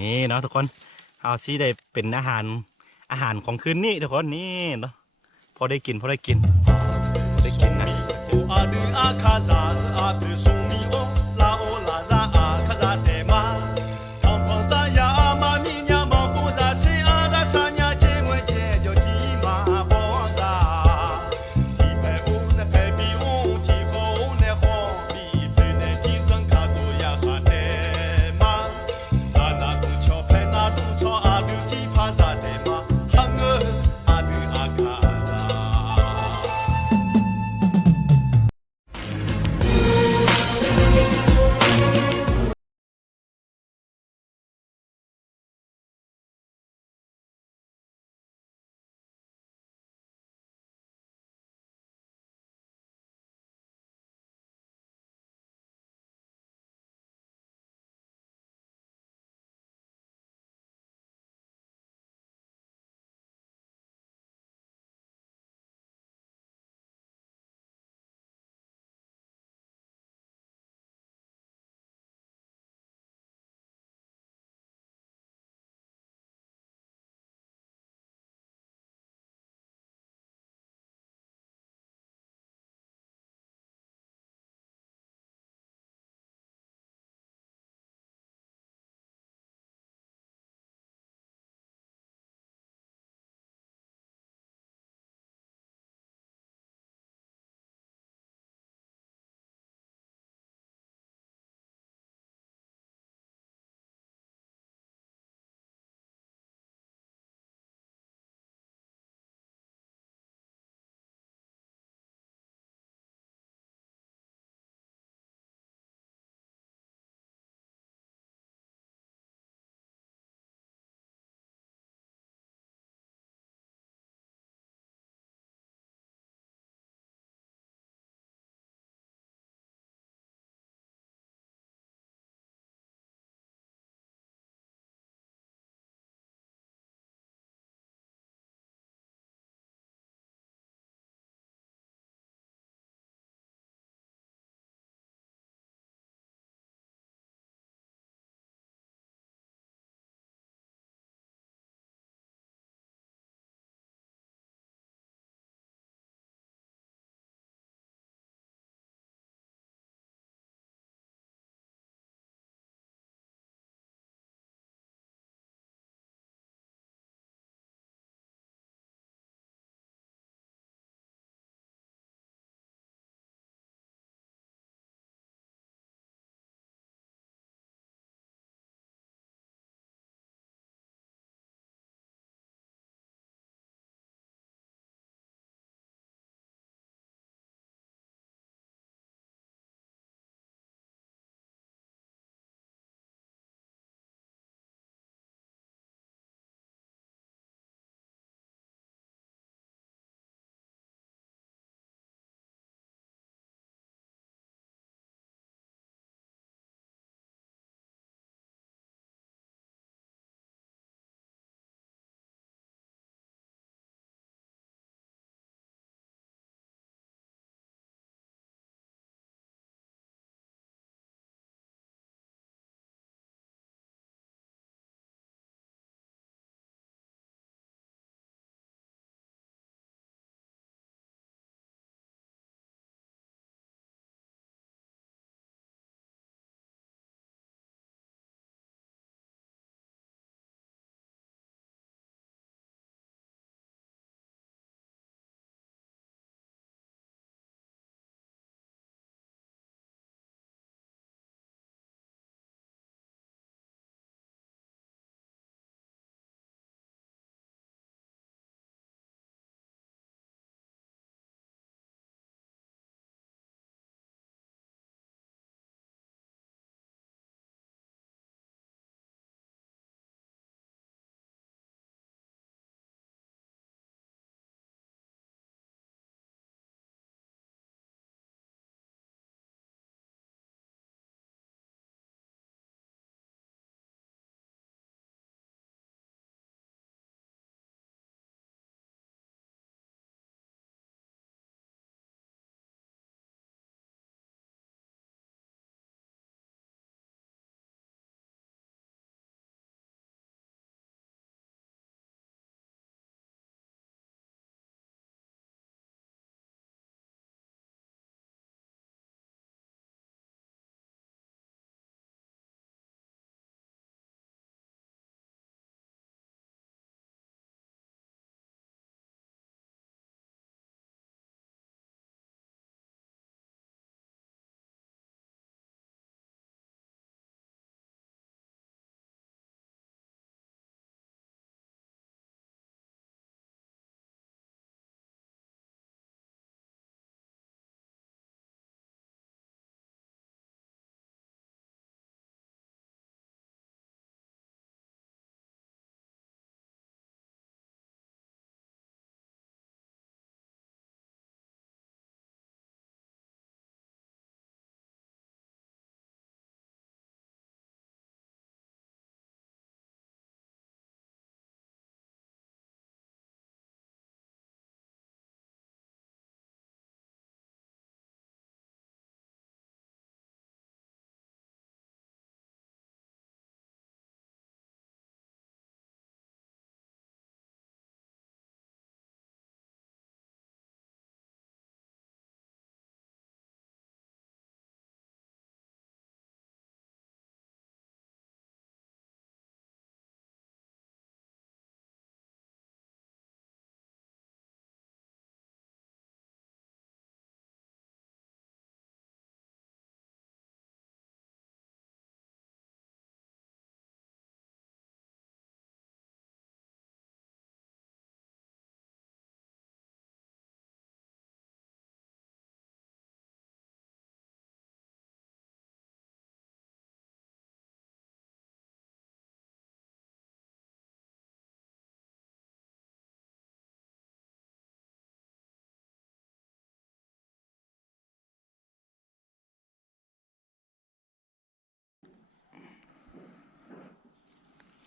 นี่เนาะทุกคนเอาซีได้เป็นอาหารของคืนนี้ทุกคนนี่เนาะพอได้กินพอได้กินนะ 阿里阿卡扎阿比苏米欧拉欧拉扎阿卡扎德玛，汤胖扎呀阿妈咪呀毛不扎切阿达查呀结婚结就提马包扎，提排乌那排比乌提好那好比排那提真卡多呀哈德玛，那东桥排那东桥阿里提帕扎德玛，汤儿阿里阿卡扎。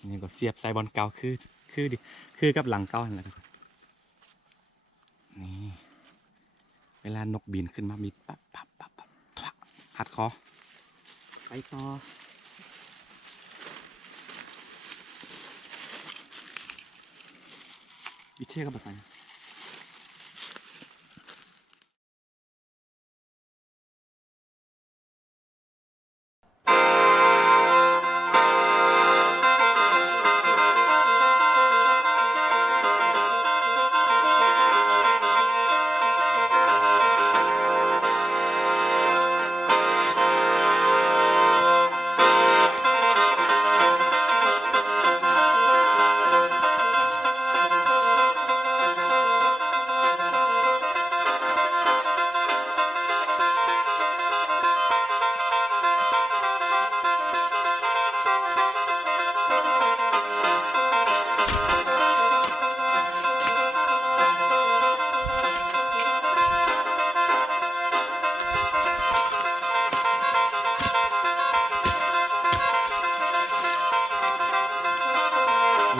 นี่ก็เสียบใส่บอลเก่าคือกับหลังเก่านั่นแหละทุกคนนี่เวลานกบินขึ้นมามีปับปับปับปับทวักหัดคอไปต่อวิเช่ก็แบบไหน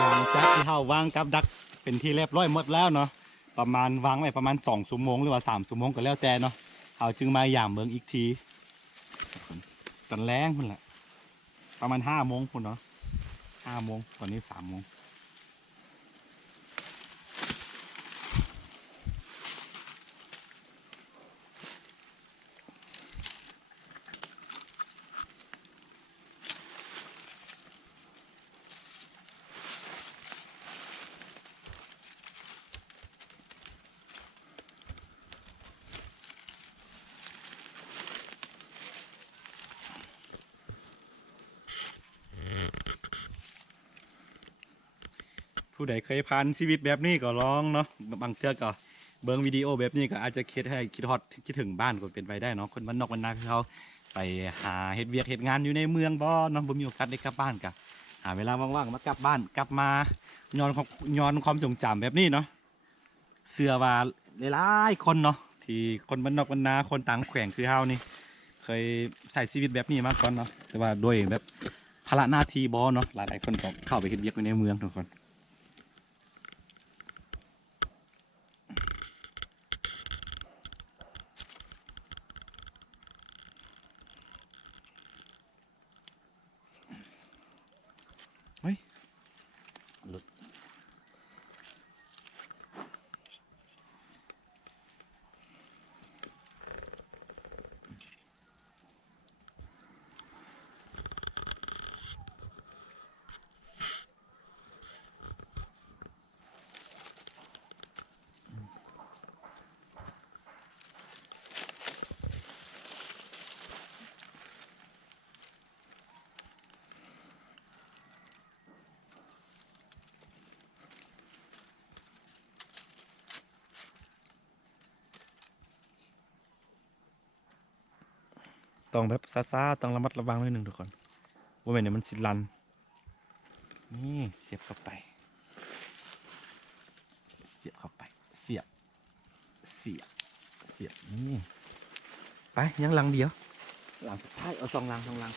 หลังจากที่เราวางกับดักเป็นที่เรียบร้อยหมดแล้วเนาะประมาณวางไว้ประมาณ2 ชั่วโมงหรือว่า3 ชั่วโมงก็แล้วแต่เนาะเราจึงมาย่ามเมืองอีกทีตอนแรงพุ่นแหละประมาณ5 โมงพุ่นเนาะ5 โมงตอนนี้3 โมงผู้ใดเคยผ่านชีวิตแบบนี้ก็ลองเนาะบางเทื่อก็เบิ่งวิดีโอแบบนี้ก็อาจจะคิดให้คิดฮอดคิดถึงบ้านก็เป็นไปได้เนาะคนบ้านนอกบ้านนาคือเขาไปหาเฮ็ดเวียกเฮ็ดงานอยู่ในเมืองบ่เนาะบ่มีโอกาสได้กลับบ้านก็หาเวลาว่างๆมากลับบ้านกลับมาย้อนความทรงจำแบบนี้เนาะเชื่อว่าหลายๆคนเนาะที่คนบ้านนอกบ้านนาคนต่างแขวงคือเฮานี่เคยใช้ชีวิตแบบนี้มาก่อนเนาะแต่ว่าด้วยแบบภาระหน้าที่บ่เนาะหลายๆคนก็เข้าไปเฮ็ดเวียกอยู่ในเมืองทุกคน เฮ้ยหลุดต้องแบบซ่าๆต้องระมัดระวังนิดนึงทุกคนว่าไม่เนี่ยมันสิลันนี่เสียบเข้าไปเสียบเข้าไปเสียบเสียบเสียบนี่ไปยังลังเดียวลังสุดท้ายเอา2 ลัง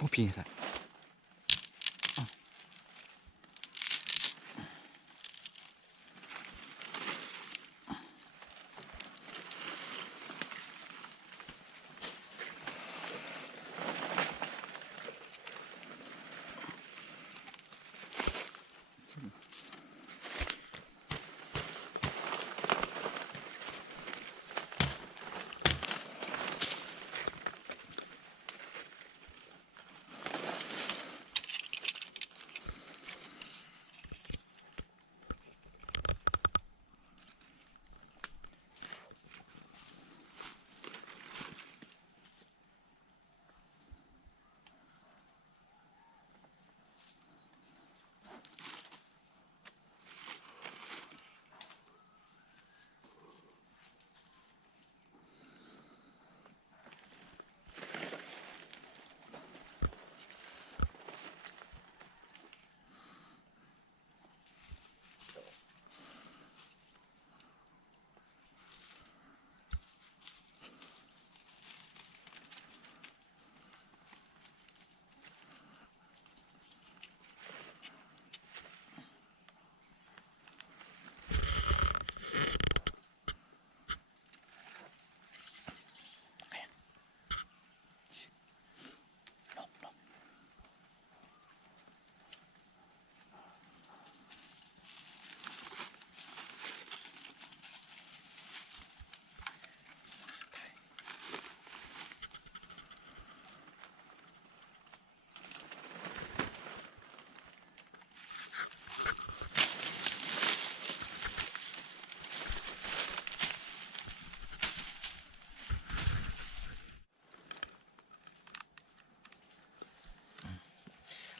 โอ้พี่สัตว์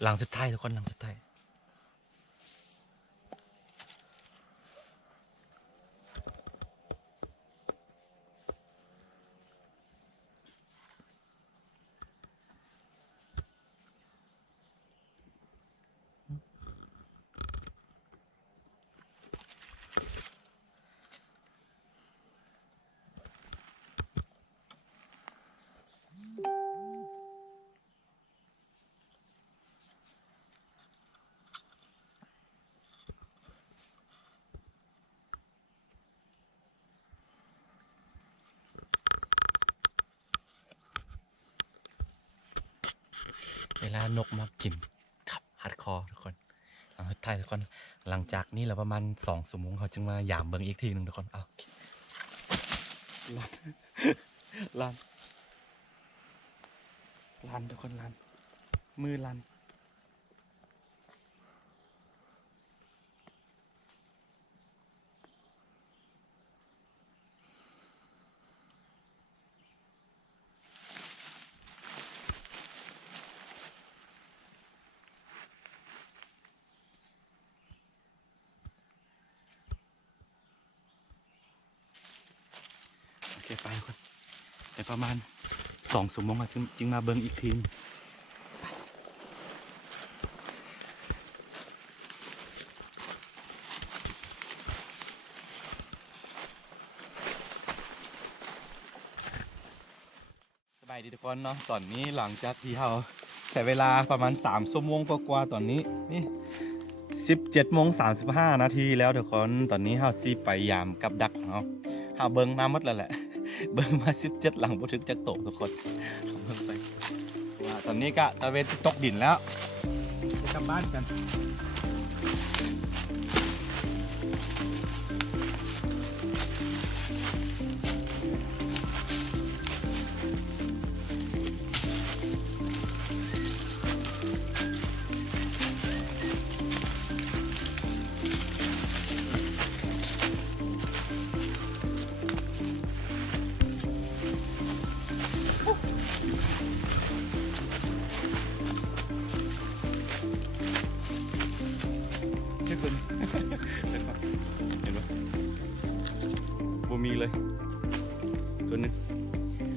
หลังสุดท้ายทุกคนหลังสุดท้ายเวลานกมากินทับฮัดคอทุกคนหลังสุดท้ายทุกคนหลังจากนี้เราประมาณ2 ชั่วโมงเขาจึงมาหยามเบิ่งอีกทีหนึ่งทุกคนเอาลานลานลานทุกคนลานมือลานโอเคไปทุกคนแต่ประมาณ2 ชั่วโมงอะจึงมาเบิ่งอีกทีสบายดีทุกคนเนาะตอนนี้หลังจากที่เราใช้เวลาประมาณ3 ชั่วโมงกว่าๆตอนนี้นี่17:35 นาทีแล้วทุกคนตอนนี้เราซีไปยามกับดักเราเบิ่งมาหมดแล้วแหละ เบิ่งมา17หลังบ่ถึงจักโตทุกคนเบิ่งไปว่าตอนนี้ก็ตะเวนตกดินแล้วไปกลับบ้านกันเห็นปะเห็นปะบ่มีเลยตัวนึง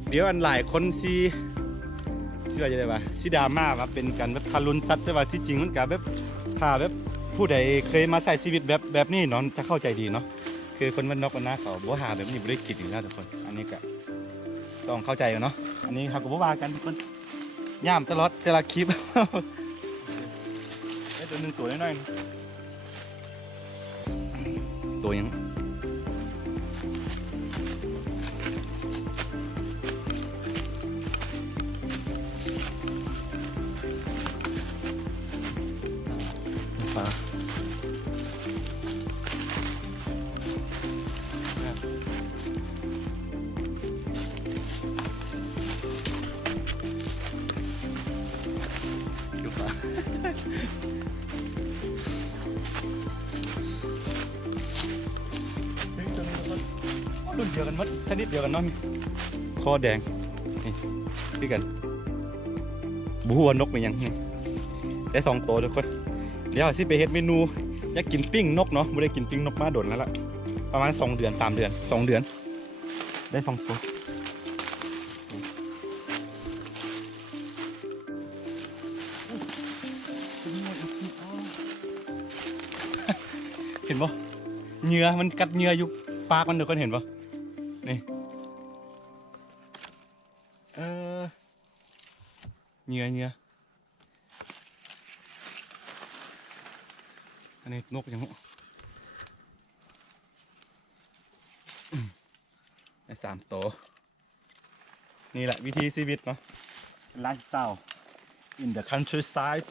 เดี๋ยวอันหลายคนซีว่าจะได้ปะซีดราม่าว่าเป็นกันแบบทารุณสัตว์แต่ว่าที่จริงมันก็แบบถ้าแบบผู้ใดเคยมาใช้ชีวิตแบบนี้เนาะจะเข้าใจดีเนาะคือคนบ้านนอกบ้านนาเขาบ่หาแบบนี้บ่ได้กินอยู่แล้วทุกคนอันนี้ก็ต้องเข้าใจกันเนาะอันนี้เขาก็บ่ว่ากันทุกคนย่ามตลอดแต่ละคลิป ได้ตัวหนึงตัวน้อยๆตัวยังปลาดูปลารุ่นเดียวกันมัดชนิดเดียวกันเนาะคอแดงนี่ด้วยกันบูฮัวนกเป็นยังนี่ได้2 ตัวทุกคนเดี๋ยวสิไปเฮ็ดเมนูอยากกินปิ้งนกเนาะไม่ได้กินปิ้งนกมาโดนแล้วล่ะประมาณ2 เดือน 3 เดือน 2 เดือนได้2 ตัวเห็นปะเหงื่อมันกัดเหงื่ออยู่ปากมันทุกคนเห็นปะนี่เหงื่ออันนี้นกยังได้3 ตัวนี่แหละวิธีชีวิตเนาะไลฟ์สไตล์ in the countryside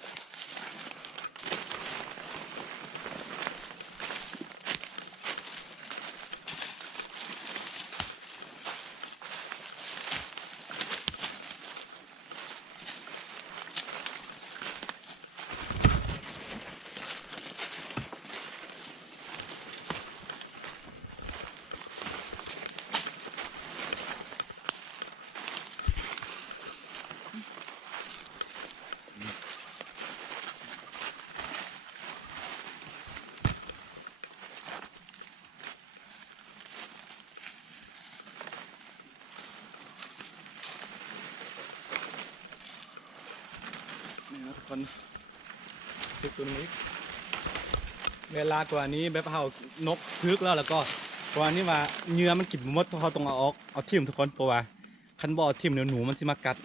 คนทึกตัวนี้เวลากว่านี้แบบเฮานกทึกแล้วก็กว่านี้ว่าเนื้อมันกินหมดเขาต้องเอาออกเอาทิ่มทุกคนเพราะว่าคันบ่เอาทิ่มเดี๋ยวหนูมันสิมากัด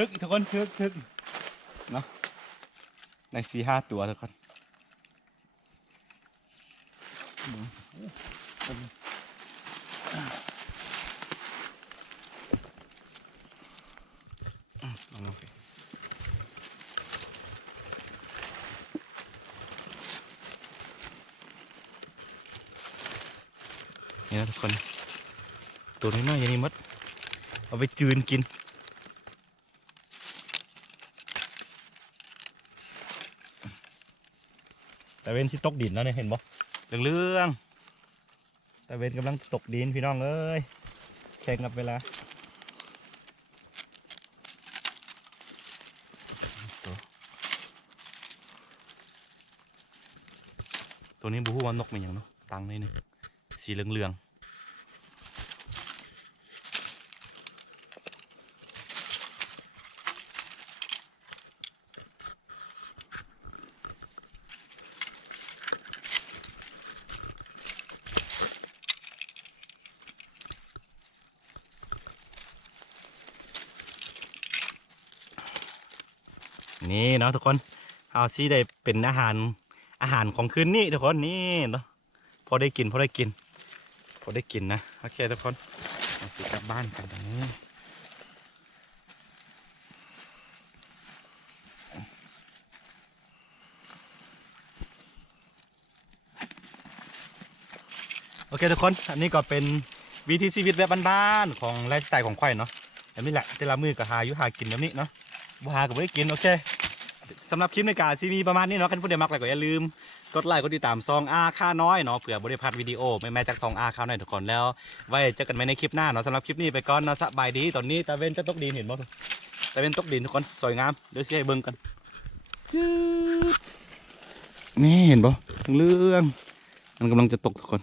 ทึกทุกคนทึกเนาะใน4-5 ตัวทุกคนนี่นะทุกคนตัวน้อยๆอย่างนี้มดเอาไปจืนกินแต่เว้นที่ตกดินแล้วเนี่ยเห็นบ่เรื่องๆแต่เว้นกำลังตกดินพี่น้องเอ้ยแข่งกับเวลาตัวนี้บูฮู้ว่านกเป็นอย่างเนาะตังในหนึ่งสีเหลืองนี่เนาะทุกคนเอาซีได้เป็นอาหารของคืนนี้ทุกคนนี่เนาะพอได้กินนะโอเคทุกคนมาสิกลับบ้านกันตรงนี้โอเคทุกคนอันนี้ก็เป็นวิถีชีวิตแบบบ้านๆของไลฟ์สไตล์ของควายเนาะแบบนี้แหละแต่ละมือก็หาอยู่หากินแบบนี้เนาะบ่หาก็ไม่ได้กินโอเคสำหรับคลิปในการซีมีประมาณนี้เนาะกันผู้ใดมักอะไรก็อย่าลืมกดไลค์กดติดตามซองอาค่าน้อยเนาะเผื่อบริพัตรวิดีโอไม่แม้จากซองอาค่าน้อยทุกคนแล้วไว้เจอกันใหม่ในคลิปหน้าเนาะสำหรับคลิปนี้ไปก่อนนะสบายดีตอนนี้ตะเวนจะตกดินเห็นบ่ตะเวนตกดินทุกคนสวยงามเดี๋ยวเสียให้เบิ่งกันจืดนี่เห็นบ่เรื่องมันกำลังจะตกทุกคน